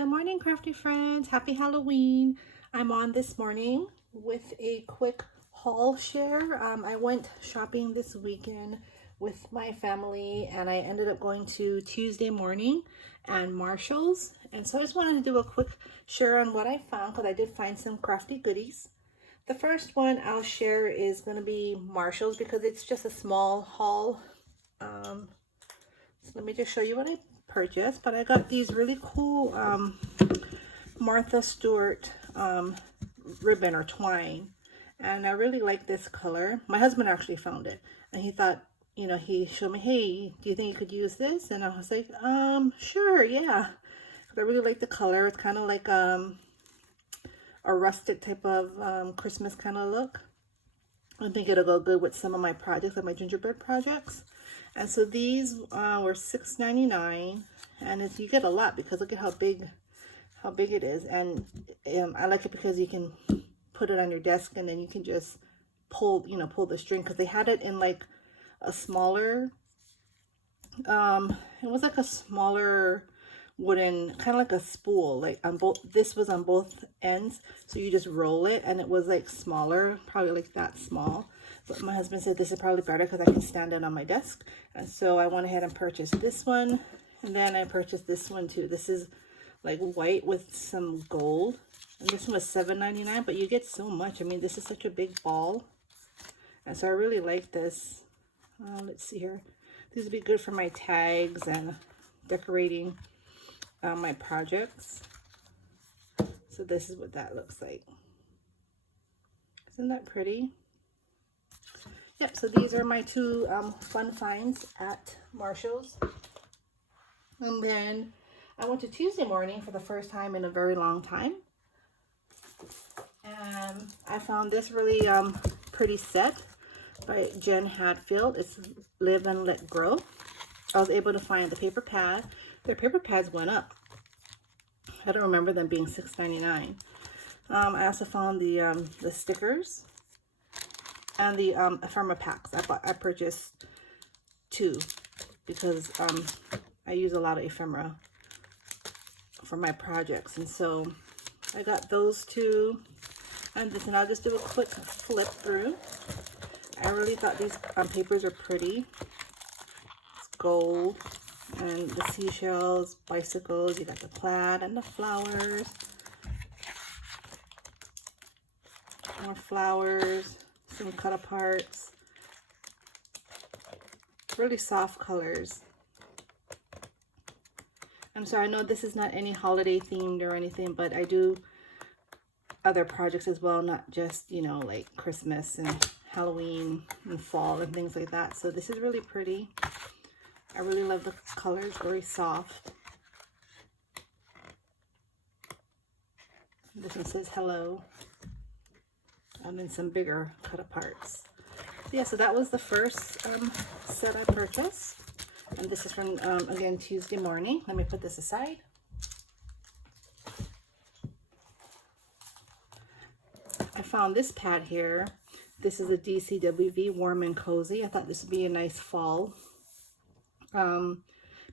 Good morning, crafty friends. Happy Halloween. I'm on this morning with a quick haul share. I went shopping this weekend with my family and I ended up going to Tuesday Morning and Marshall's. And so I just wanted to do a quick share on what I found because I did find some crafty goodies. The first one I'll share is going to be Marshall's because it's just a small haul. So let me just show you what I purchased. But I got these really cool Martha Stewart ribbon or twine, and I really like this color. My husband actually found it and he thought, you know, he showed me, hey, do you think you could use this? And I was like, sure, yeah. I really like the color. It's kind of like a rustic type of Christmas kind of look. I think it'll go good with some of my projects, like my gingerbread projects. And so these were $6.99, and you get a lot because look at how big it is. And I like it because you can put it on your desk and then you can just pull the string, because they had it in like a smaller it was like a smaller wooden, kind of like a spool, like on both. This was on both ends, so you just roll it, and it was like smaller, probably like that small. But my husband said this is probably better because I can stand it on my desk, and so I went ahead and purchased this one. And then I purchased this one too. This is like white with some gold, and this one was $7.99, but you get so much. I mean, this is such a big ball, and so I really like this. Let's see here. These would be good for my tags and decorating my projects. So this is what that looks like. Isn't that pretty? Yep, so these are my two fun finds at Marshall's. And then I went to Tuesday Morning for the first time in a very long time. And I found this really pretty set by Jen Hadfield. It's Live and Let Grow. I was able to find the paper pad. Their paper pads went up. I don't remember them being $6.99. I also found the stickers and the ephemera packs. I purchased two because I use a lot of ephemera for my projects, and so I got those two. And this, and I'll just do a quick flip through. I really thought these papers are pretty. It's gold. And the seashells, bicycles, you got the plaid and the flowers. More flowers, some cut aparts. Really soft colors. I'm sorry, I know this is not any holiday themed or anything, but I do other projects as well, not just, you know, like Christmas and Halloween and fall and things like that. So this is really pretty. I really love the colors, very soft. This one says hello. And then some bigger cut aparts. Yeah, so that was the first set I purchased. And this is from, again, Tuesday Morning. Let me put this aside. I found this pad here. This is a DCWV Warm and Cozy. I thought this would be a nice fall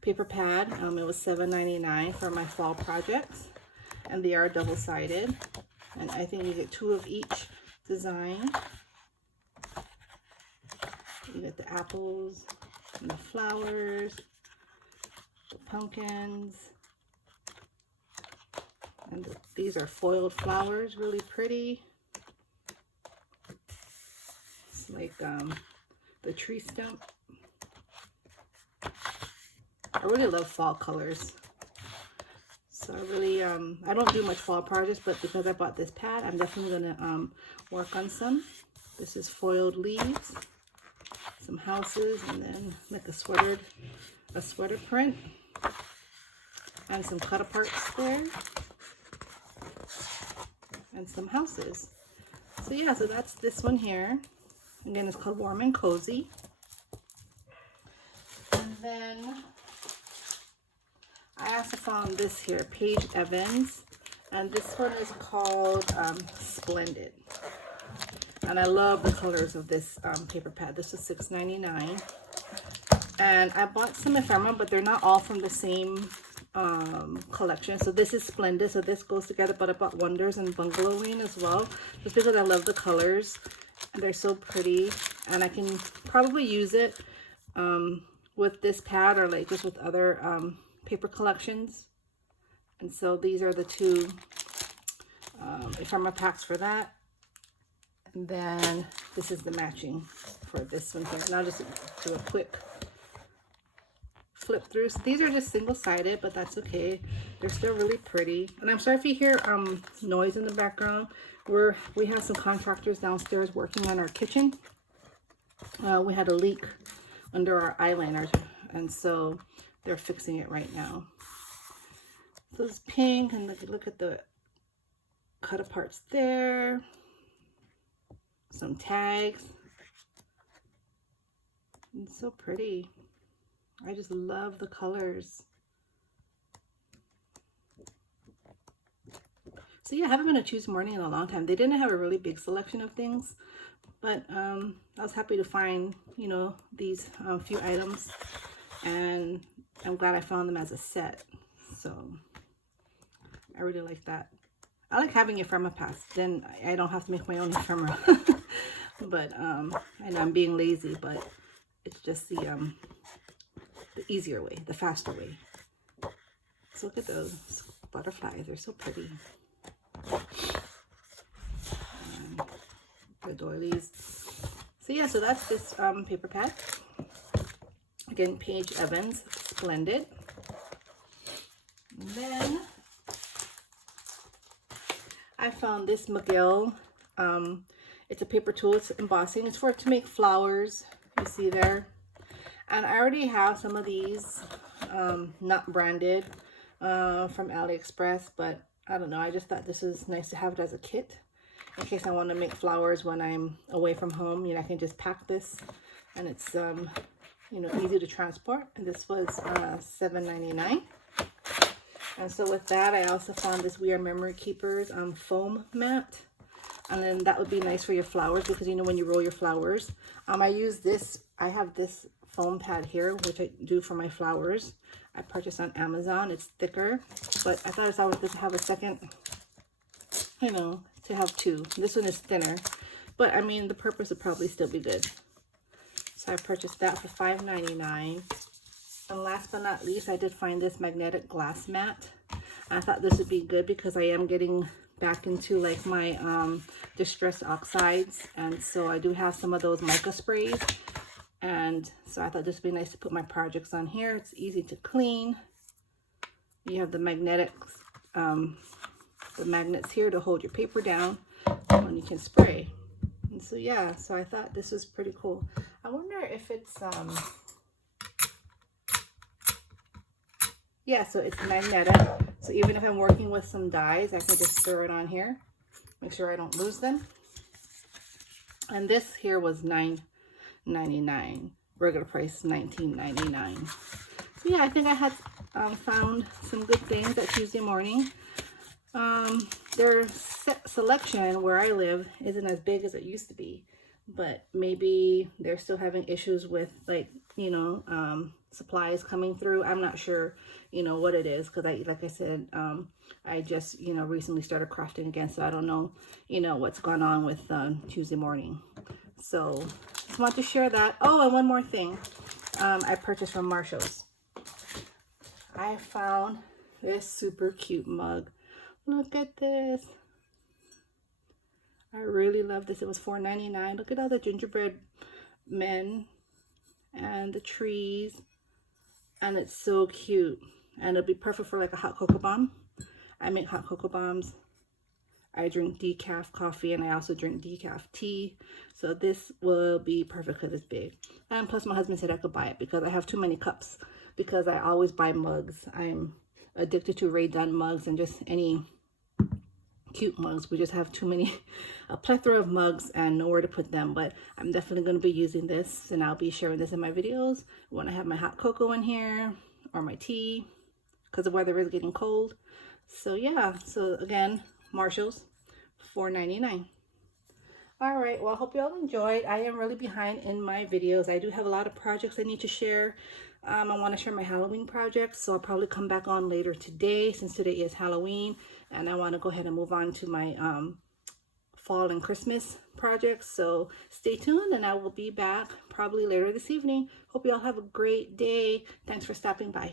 paper pad. It was $7.99 for my fall projects, and they are double-sided, and I think you get two of each design. You get the apples and the flowers, the pumpkins, and these are foiled flowers, really pretty. It's like the tree stump. I really love fall colors. So I really, I don't do much fall projects, but because I bought this pad, I'm definitely gonna work on some. This is foiled leaves, some houses, and then like a sweater print, and some cut aparts there, and some houses. So yeah, so that's this one here. Again, it's called Warm and Cozy. And then I also found this here, Paige Evans, and this one is called Splendid. And I love the colors of this paper pad. This was $6.99. And I bought some ephemera, but they're not all from the same collection. So this is Splendid, so this goes together, but I bought Wonders and Bungalowing as well, just because I love the colors and they're so pretty, and I can probably use it with this pad or like just with other paper collections. And so these are the two ephemera packs for that. And then this is the matching for this one here. And I'll just do a quick flip through. So these are just single-sided, but that's okay. They're still really pretty. And I'm sorry if you hear noise in the background. We have some contractors downstairs working on our kitchen. We had a leak under our eyeliner, and so they're fixing it right now. So it's pink, and look at the cut aparts there. Some tags. It's so pretty. I just love the colors. So yeah, I haven't been to Tuesday Morning in a long time. They didn't have a really big selection of things, but I was happy to find, you know, these few items, and I'm glad I found them as a set. So I really like that. I like having ephemera packs. Then I don't have to make my own ephemera. But and I'm being lazy, but it's just the easier way, the faster way. So look at those butterflies. They're so pretty. The doilies. So yeah, so that's this paper pack. Again, Paige Evans, Splendid. And then I found this McGill. It's a paper tool. It's embossing. It's for to make flowers. You see there. And I already have some of these, not branded, from AliExpress, but I don't know. I just thought this was nice to have it as a kit in case I want to make flowers when I'm away from home. You know, I can just pack this, and it's you know, easy to transport. And this was $7.99. And so with that, I also found this We Are Memory Keepers foam mat. And then that would be nice for your flowers, because you know when you roll your flowers. I use this. I have this foam pad here, which I do for my flowers. I purchased on Amazon. It's thicker, but I thought it's always good to have a second, you know, to have two. This one is thinner, but I mean the purpose would probably still be good. So I purchased that for $5.99. And last but not least, I did find this magnetic glass mat. I thought this would be good because I am getting back into like my distressed oxides, and so I do have some of those mica sprays, and so I thought this would be nice to put my projects on here. It's easy to clean. You have the magnetics, the magnets here to hold your paper down when you can spray. And so yeah, so I thought this was pretty cool. I wonder if it's yeah, so it's magnetic. So even if I'm working with some dies, I can just throw it on here. Make sure I don't lose them. And this here was $9.99. Regular price $19.99. So yeah, I think I had found some good things at Tuesday Morning. Their selection where I live isn't as big as it used to be, but maybe they're still having issues with, like, you know, supplies coming through. I'm not sure, you know, what it is, because like I said, I just, you know, recently started crafting again, so I don't know, you know, what's going on with Tuesday Morning. So just want to share that. Oh, and one more thing, I purchased from Marshall's. I found this super cute mug. Look at this. I really love this. It was $4.99. Look at all the gingerbread men and the trees, and it's so cute, and it'll be perfect for like a hot cocoa bomb. I make hot cocoa bombs. I drink decaf coffee, and I also drink decaf tea, so this will be perfect because it's big. And plus my husband said I could buy it because I have too many cups, because I always buy mugs. I'm addicted to Ray Dunn mugs and just any cute mugs. We just have too many, a plethora of mugs and nowhere to put them. But I'm definitely going to be using this, and I'll be sharing this in my videos when I have my hot cocoa in here or my tea, because the weather is getting cold. So yeah, so again, Marshall's, $4.99. All right, well, I hope you all enjoyed. I am really behind in my videos. I do have a lot of projects I need to share. I want to share my Halloween projects, so I'll probably come back on later today since today is Halloween, and I want to go ahead and move on to my fall and Christmas projects. So stay tuned, and I will be back probably later this evening. Hope you all have a great day. Thanks for stopping by.